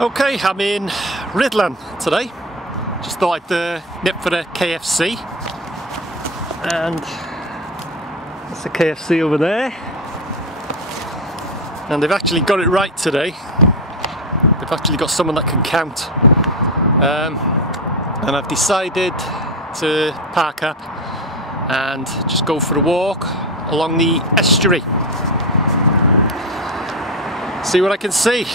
Okay, I'm in Rhuddlan today. Just thought I'd nip for a KFC. And that's the KFC over there. And they've actually got it right today. They've actually got someone that can count. And I've decided to park up and just go for a walk along the estuary. See what I can see.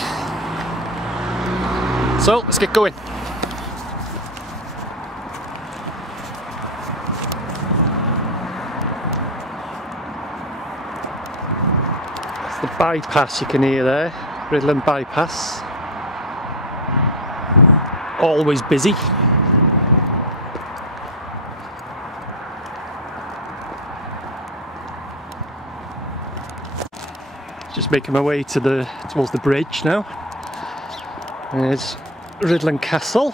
So let's get going. That's the bypass you can hear there, Riddlin Bypass. Always busy. Just making my way to towards the bridge now. There's Rhuddlan Castle.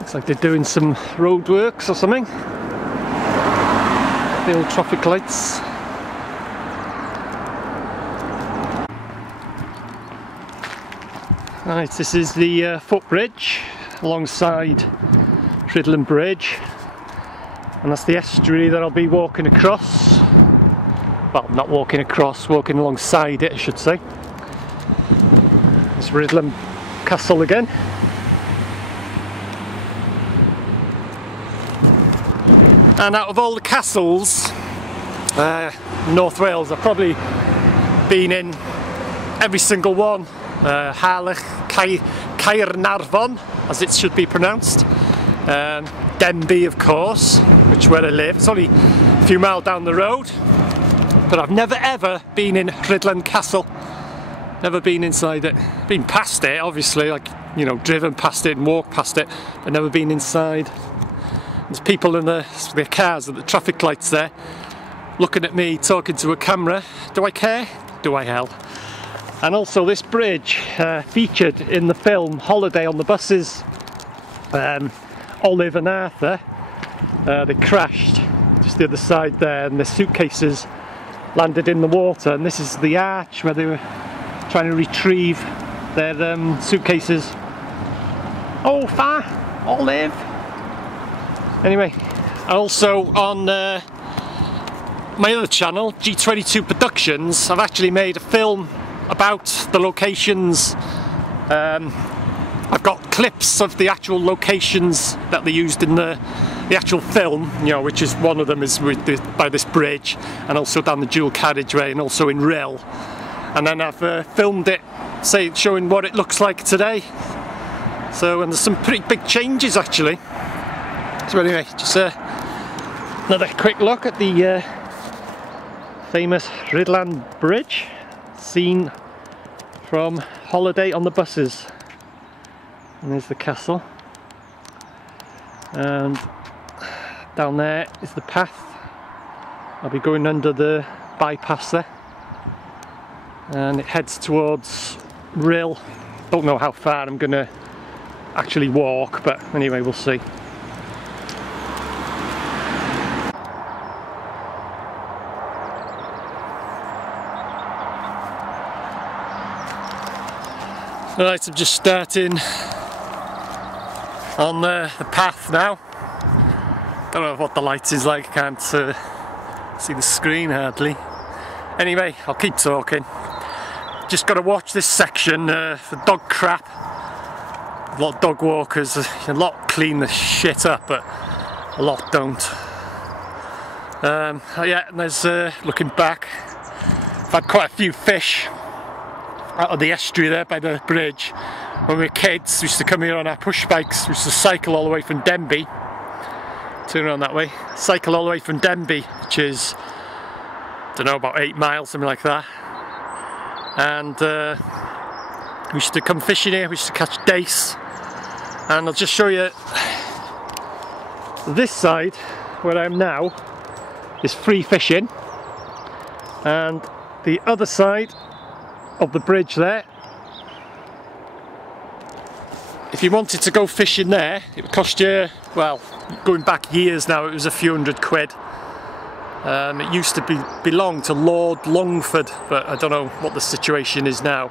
Looks like they're doing some road works or something. The old traffic lights. Right, this is the Footbridge alongside Fiddlin Bridge, and that's the estuary that I'll be walking across. Well, not walking across, walking alongside it I should say. It's Rhuddlan Castle again. And out of all the castles North Wales, I've probably been in every single one. Harlech, Caernarfon, as it should be pronounced. Denbigh, of course, which is where I live. It's only a few miles down the road. But I've never ever been in Rhuddlan Castle. Never been inside it. Been past it, obviously, like, you know, driven past it and walked past it, but never been inside. There's people in their cars at the traffic lights there, looking at me, talking to a camera. Do I care? Do I hell? And also this bridge featured in the film Holiday on the Buses. Olive and Arthur, they crashed just the other side there, and their suitcases landed in the water, and this is the arch where they were trying to retrieve their suitcases. Oh, far, Olive. Anyway, also on my other channel, G22 Productions, I've actually made a film about the locations. I've got clips of the actual locations that they used in the actual film, you know, which is one of them is by this bridge, and also down the dual carriageway, and also in Rhyl. And then I've filmed it, showing what it looks like today. So, and there's some pretty big changes actually. So anyway, just another quick look at the famous Rhuddlan Bridge, seen from Holiday on the Buses. And there's the castle, and down there is the path. I'll be going under the bypass there, and it heads towards Rhyl. Don't know how far I'm gonna actually walk, but anyway, we'll see. Right, I'm just starting on the path now. Don't know what the light is like, I can't see the screen hardly. Anyway, I'll keep talking. Just got to watch this section for dog crap. A lot of dog walkers, a lot clean the shit up, but a lot don't. Yeah, and there's looking back, I've had quite a few fish out of the estuary there by the bridge. When we were kids, we used to come here on our push bikes. We used to cycle all the way from Denbigh, turn around that way, cycle all the way from Denbigh, which is, I don't know, about 8 miles, something like that. And we used to come fishing here, we used to catch dace. And I'll just show you, this side, where I am now, is free fishing. And the other side of the bridge there, if you wanted to go fishing there, it would cost you, well, going back years now, it was a few £100. It used to belong to Lord Longford, but I don't know what the situation is now.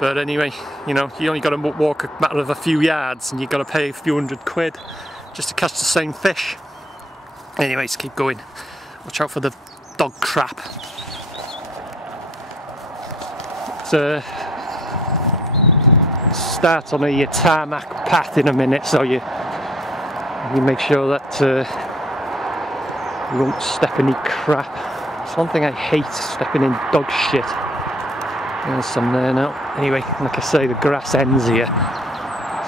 But anyway, you know, you only got to walk a matter of a few yards and you've got to pay a few £100 just to catch the same fish. Anyways, keep going. Watch out for the dog crap. Start on a tarmac path in a minute, so you make sure that you won't step any crap. It's one thing I hate, stepping in dog shit. There's some there now. Anyway, like I say, the grass ends here,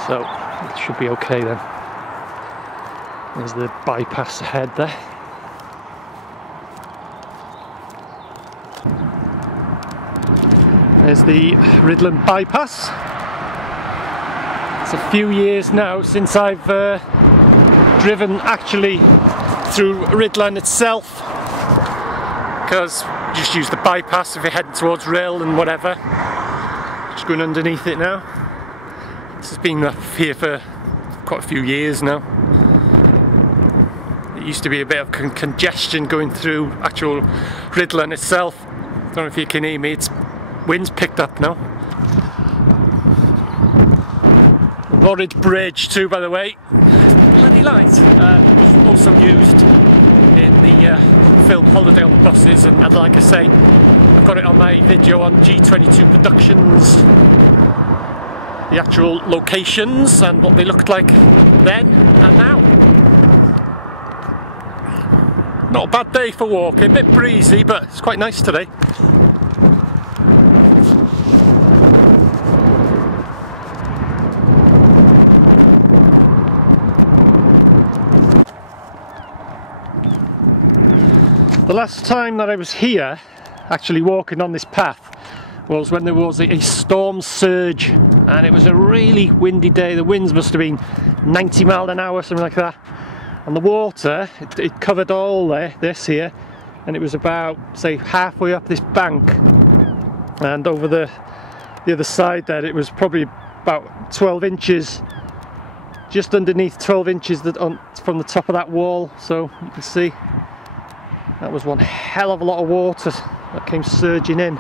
so it should be okay then. There's the bypass ahead there. There's the Riddlin Bypass. It's a few years now since I've driven actually through Rhuddlan itself, because you just use the bypass if you're heading towards Rill and whatever. Just going underneath it now. This has been up here for quite a few years now. It used to be a bit of congestion going through actual Rhuddlan itself. I don't know if you can hear me, it's wind's picked up now. Footbridge Bridge too, by the way. Bloody light. It's also used in the film Holiday on the Buses, and like I say, I've got it on my video on G22 Productions, the actual locations and what they looked like then and now. Not a bad day for walking, a bit breezy, but it's quite nice today. The last time that I was here, actually walking on this path, was when there was a storm surge, and it was a really windy day. The winds must have been 90 miles an hour, something like that. And the water, it covered all this here, and it was about, say, halfway up this bank. And over the other side there, it was probably about 12 inches, just underneath 12 inches from the top of that wall. So you can see, that was one hell of a lot of water that came surging in.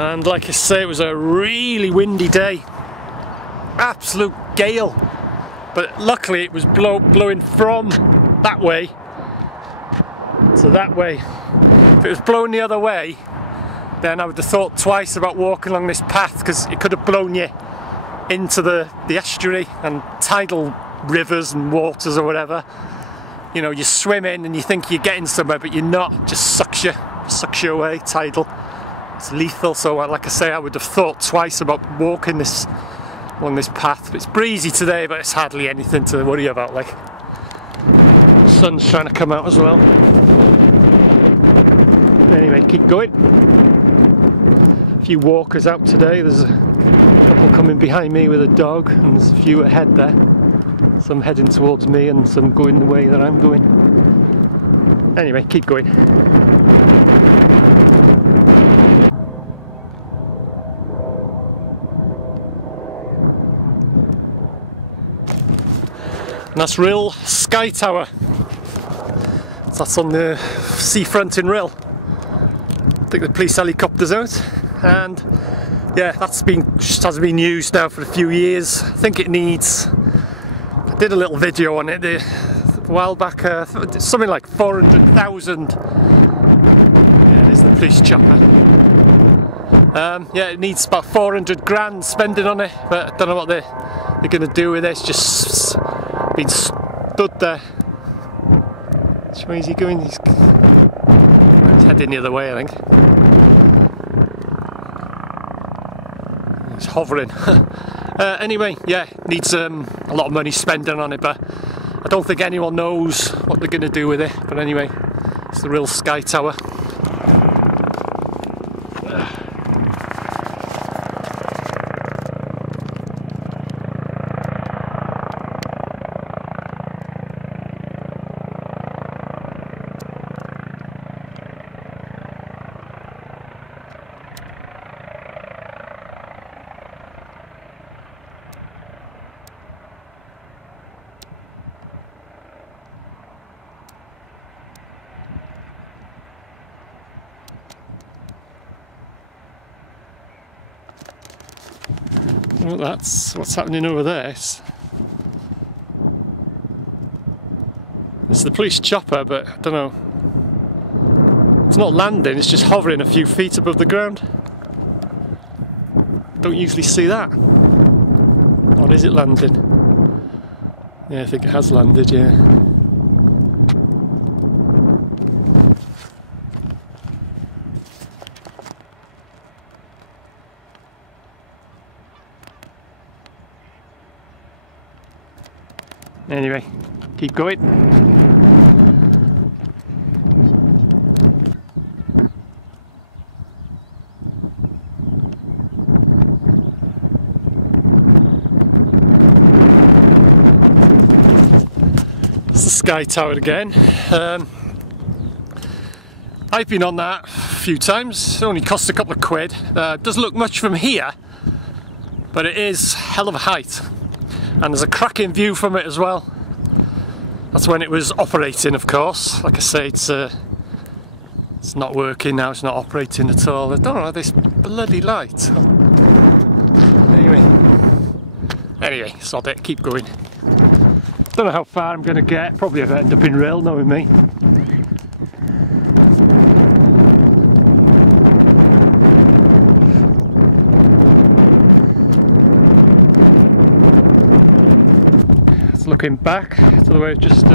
And like I say, it was a really windy day. Absolute gale. But luckily it was blowing from that way to that way. If it was blowing the other way, then I would have thought twice about walking along this path, because it could have blown you into the estuary and tidal rivers and waters or whatever. You know, you swim in and you think you're getting somewhere, but you're not. It just sucks you away, tidal. It's lethal, so like I say, I would have thought twice about walking along this path. It's breezy today, but it's hardly anything to worry about. Like, the sun's trying to come out as well. Anyway, keep going. A few walkers out today. There's a couple coming behind me with a dog, and there's a few ahead there. Some heading towards me and some going the way that I'm going. Anyway, keep going. And that's Rill Sky Tower. That's on the seafront in Rill. I think the police helicopter's out, and yeah, just hasn't been used now for a few years. I think it needs. I did a little video on it a while back, something like 400,000. Yeah, there's the police chopper. Yeah, it needs about 400 grand spending on it, but I don't know what they're going to do with it. It's just been stood there. Which way is he going? He's heading the other way, I think. He's hovering. Anyway, yeah, needs a lot of money spending on it, but I don't think anyone knows what they're going to do with it. But anyway, it's the Rill Sky Tower. Well, that's what's happening over there. It's the police chopper, but I don't know. It's not landing, it's just hovering a few feet above the ground. Don't usually see that. Or is it landing? Yeah, I think it has landed, yeah. Anyway, keep going. It's the Sky Tower again. I've been on that a few times. It only costs a couple of quid. Doesn't look much from here, but it is hell of a height. And there's a cracking view from it as well. That's when it was operating, of course. Like I say, it's not working now, it's not operating at all. I don't know, this bloody light. Anyway, sod it, keep going. Don't know how far I'm going to get, probably if I end up in rail, knowing me. Looking back to the way I've just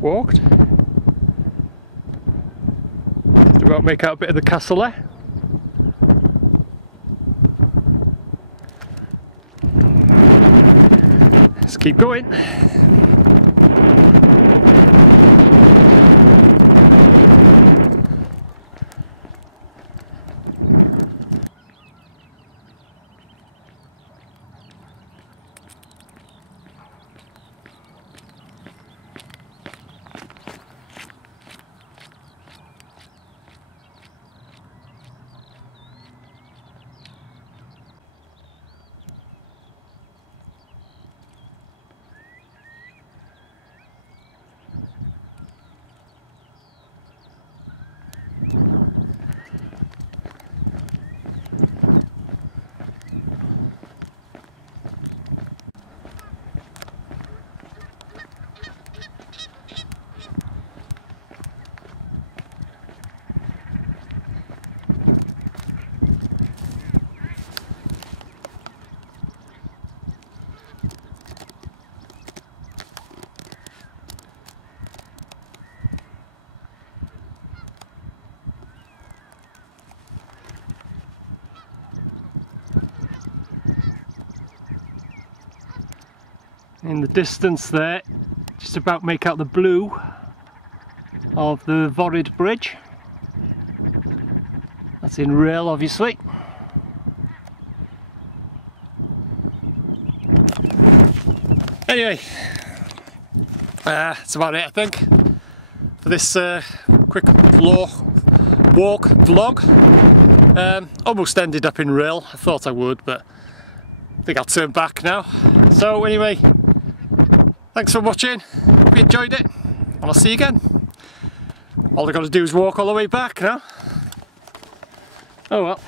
walked. Just about make out a bit of the castle there. Let's keep going. In the distance there, just about make out the blue of the Footbridge Bridge. That's in rail, obviously. Anyway, that's about it, I think, for this quick walk vlog. Almost ended up in rail. I thought I would, but I think I'll turn back now. So anyway, thanks for watching. Hope you enjoyed it, and I'll see you again. All I've got to do is walk all the way back now. Oh well.